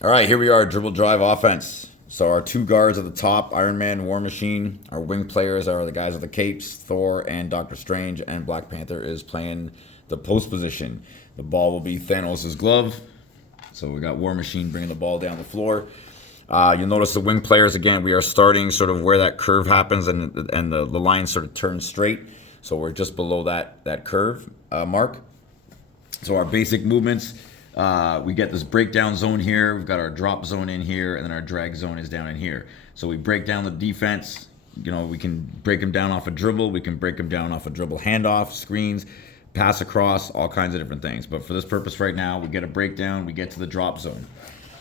All right, here we are, dribble drive offense. So our two guards at the top, Iron Man, War Machine. Our wing players are the guys with the capes, Thor and Doctor Strange, and Black Panther is playing the post position. The ball will be Thanos' glove. So we got War Machine bringing the ball down the floor. You'll notice the wing players again. We are starting sort of where that curve happens, and the line sort of turns straight. So we're just below that curve mark. So our basic movements, we get this breakdown zone here. We've got our drop zone in here, and then our drag zone is down in here. So we break down the defense. You know, we can break them down off a dribble. We can break them down off a dribble handoff, screens, pass across, all kinds of different things. But for this purpose right now, we get a breakdown. We get to the drop zone.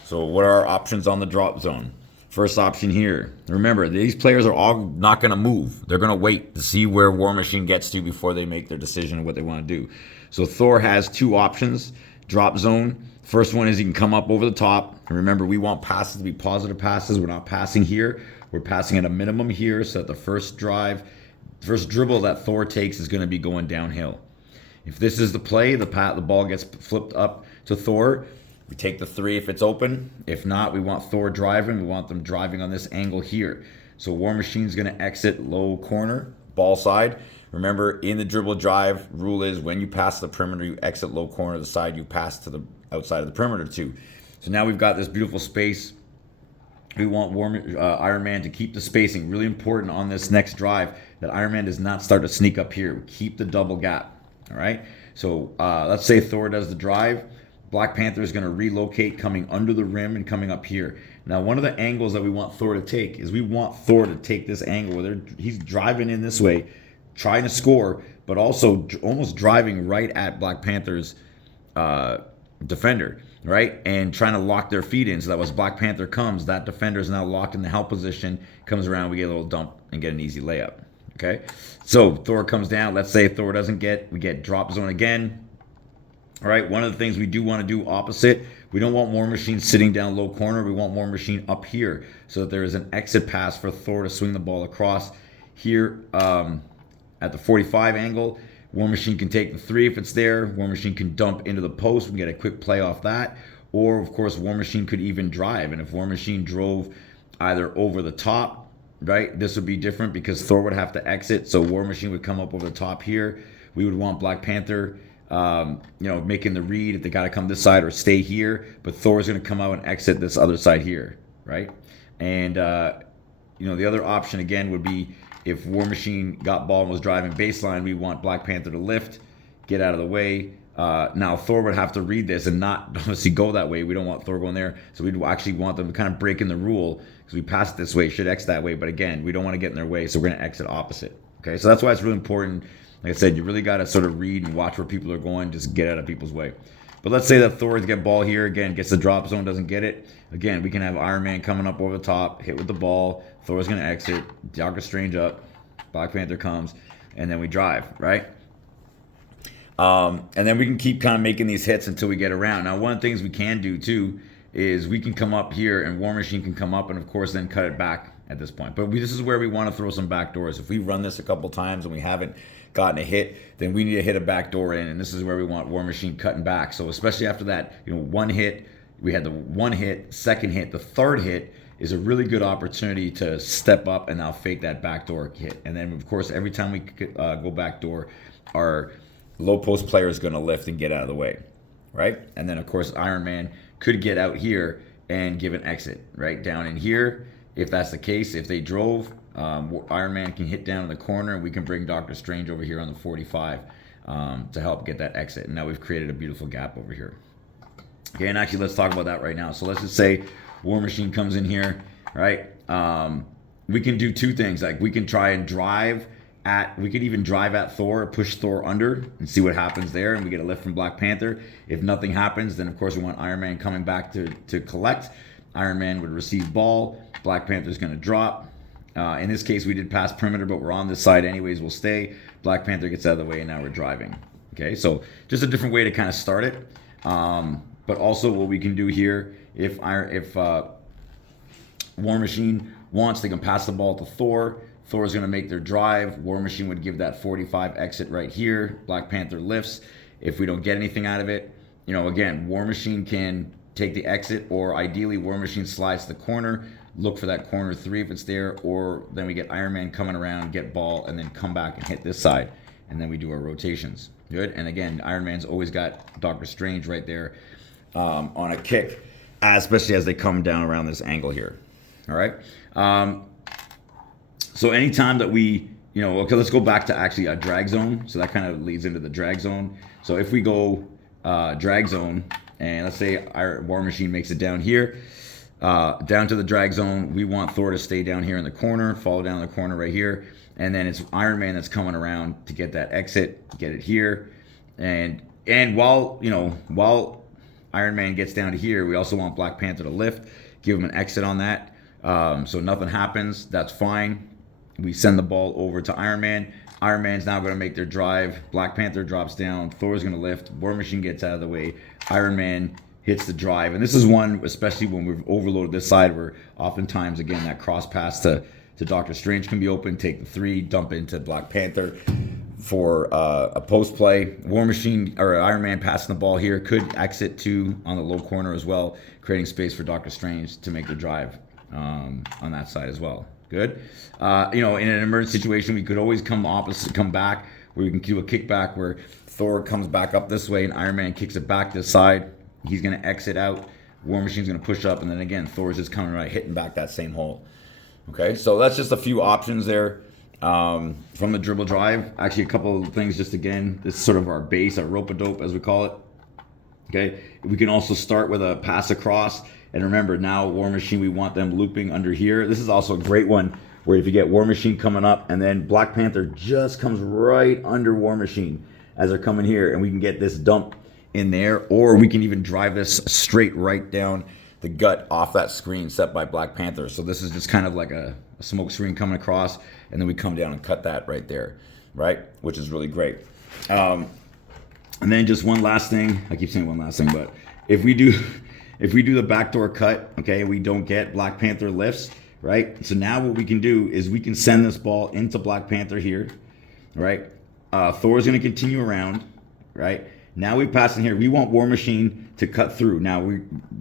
So what are our options on the drop zone? First option here. Remember, these players are all not going to move. They're going to wait to see where War Machine gets to before they make their decision of what they want to do. So Thor has two options. Drop zone. First one is he can come up over the top. And remember, we want passes to be positive passes. We're not passing here. We're passing at a minimum here so that the first dribble that Thor takes is going to be going downhill. If this is the play, the ball gets flipped up to Thor. We take the three if it's open. If not, we want Thor driving. We want them driving on this angle here. So War Machine's going to exit low corner, ball side. Remember, in the dribble drive, rule is when you pass the perimeter, you exit low corner, the side you pass to the outside of the perimeter to. So now we've got this beautiful space. We want Iron Man to keep the spacing. Really important on this next drive that Iron Man does not start to sneak up here. Keep the double gap. All right. So let's say Thor does the drive. Black Panther is going to relocate coming under the rim and coming up here. Now, one of the angles that we want Thor to take is we want Thor to take this angle where he's driving in this way, trying to score, but also almost driving right at Black Panther's defender, right? And trying to lock their feet in so that as Black Panther comes, that defender is now locked in the help position, comes around, we get a little dump and get an easy layup. Okay? So Thor comes down. Let's say Thor doesn't we get drop zone again. All right, one of the things we do want to do opposite, we don't want War Machine sitting down low corner. We want War Machine up here so that there is an exit pass for Thor to swing the ball across here at the 45 angle. War Machine can take the three if it's there. War Machine can dump into the post. We get a quick play off that. Or, of course, War Machine could even drive. And if War Machine drove either over the top, right, this would be different because Thor would have to exit. So War Machine would come up over the top here. We would want Black Panther making the read if they got to come this side or stay here. But Thor's going to come out and exit this other side here, right? And, the other option, again, would be if War Machine got ball and was driving baseline, we want Black Panther to lift, get out of the way. Now, Thor would have to read this and not obviously go that way. We don't want Thor going there. So we'd actually want them to kind of break in the rule because we pass it this way, should exit that way. But again, we don't want to get in their way, so we're going to exit opposite. Okay, so that's why it's really important. Like I said, you really got to sort of read and watch where people are going. Just get out of people's way. But let's say that Thor get ball here. Again, gets the drop zone, doesn't get it. Again, we can have Iron Man coming up over the top, hit with the ball. Thor's going to exit. Doctor Strange up. Black Panther comes. And then we drive, right? And then we can keep kind of making these hits until we get around. Now, one of the things we can do, too, is we can come up here and War Machine can come up and, of course, then cut it back at this point. But this is where we want to throw some back doors. If we run this a couple times and we haven't gotten a hit, then we need to hit a back door in, and this is where we want War Machine cutting back. So especially after that, one hit, we had the one hit, second hit, the third hit is a really good opportunity to step up and now fake that backdoor hit. And then, of course, every time we go backdoor, our low post player is going to lift and get out of the way, right? And then, of course, Iron Man could get out here and give an exit, right? Down in here, if that's the case, if they drove, Iron Man can hit down in the corner, and we can bring Doctor Strange over here on the 45 to help get that exit. And now we've created a beautiful gap over here. Okay, and actually, let's talk about that right now. So let's just say War Machine comes in here, right? We can do two things. Like we can try and we could even drive at Thor, push Thor under, and see what happens there, and we get a lift from Black Panther. If nothing happens, then of course we want Iron Man coming back to collect. Iron Man would receive ball. Black Panther's going to drop. In this case, we did pass perimeter, but we're on this side anyways. We'll stay. Black Panther gets out of the way, and now we're driving. Okay, so just a different way to kind of start it. But also what we can do here, if War Machine wants, they can pass the ball to Thor. Thor's going to make their drive. War Machine would give that 45 exit right here. Black Panther lifts. If we don't get anything out of it, again, War Machine can take the exit, or ideally War Machine slides to the corner, look for that corner 3 if it's there, or then we get Iron Man coming around, get ball, and then come back and hit this side, and then we do our rotations. Good. And again, Iron Man's always got Doctor Strange right there on a kick, especially as they come down around this angle here. All right. So anytime that we, okay, let's go back to actually a drag zone. So that kind of leads into the drag zone. So if we go drag zone, and let's say our War Machine makes it down here, down to the drag zone, we want Thor to stay down here in the corner, follow down the corner right here, and then it's Iron Man that's coming around to get that exit, get it here, and while Iron Man gets down to here, we also want Black Panther to lift, give him an exit on that, so nothing happens. That's fine. We send the ball over to Iron Man. Iron Man's now going to make their drive. Black Panther drops down. Thor's going to lift. War Machine gets out of the way. Iron Man hits the drive. And this is one, especially when we've overloaded this side, where oftentimes, again, that cross pass to Doctor Strange can be open. Take the 3, dump into Black Panther for a post play. War Machine or Iron Man passing the ball here could exit to on the low corner as well, creating space for Doctor Strange to make the drive on that side as well. Good. In an emergency situation, we could always come back, where we can do a kickback where Thor comes back up this way and Iron Man kicks it back this side. He's going to exit out. War Machine's going to push up, and then again, Thor's just coming right, hitting back that same hole. Okay, so that's just a few options there from the dribble drive. Actually, a couple of things just again, this is sort of our base, our rope-a-dope as we call it. Okay, we can also start with a pass across. And remember, now War Machine, we want them looping under here. This is also a great one where if you get War Machine coming up and then Black Panther just comes right under War Machine as they're coming here, and we can get this dump in there, or we can even drive this straight right down the gut off that screen set by Black Panther. So this is just kind of like a smoke screen coming across, and then we come down and cut that right there, right? Which is really great. And then just one last thing. I keep saying one last thing, but if we do the backdoor cut, okay, we don't get Black Panther lifts, right? So now what we can do is we can send this ball into Black Panther here, right? Thor's going to continue around, right? Now we pass in here. We want War Machine to cut through. Now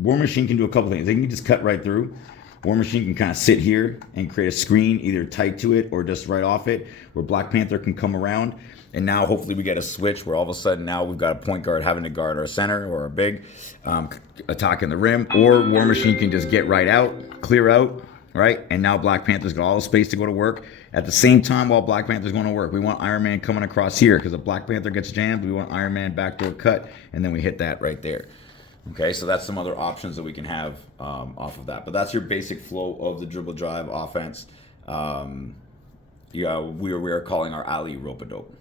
War Machine can do a couple things. They can just cut right through. War Machine can kind of sit here and create a screen either tight to it or just right off it, where Black Panther can come around. And now hopefully we get a switch where all of a sudden now we've got a point guard having to guard our center or a big attacking the rim, or War Machine can just get right out, clear out, right? And now Black Panther's got all the space to go to work. At the same time, while Black Panther's going to work, we want Iron Man coming across here, because if Black Panther gets jammed, we want Iron Man backdoor cut, and then we hit that right there. Okay, so that's some other options that we can have off of that. But that's your basic flow of the dribble drive offense. We are calling our alley rope-a-dope.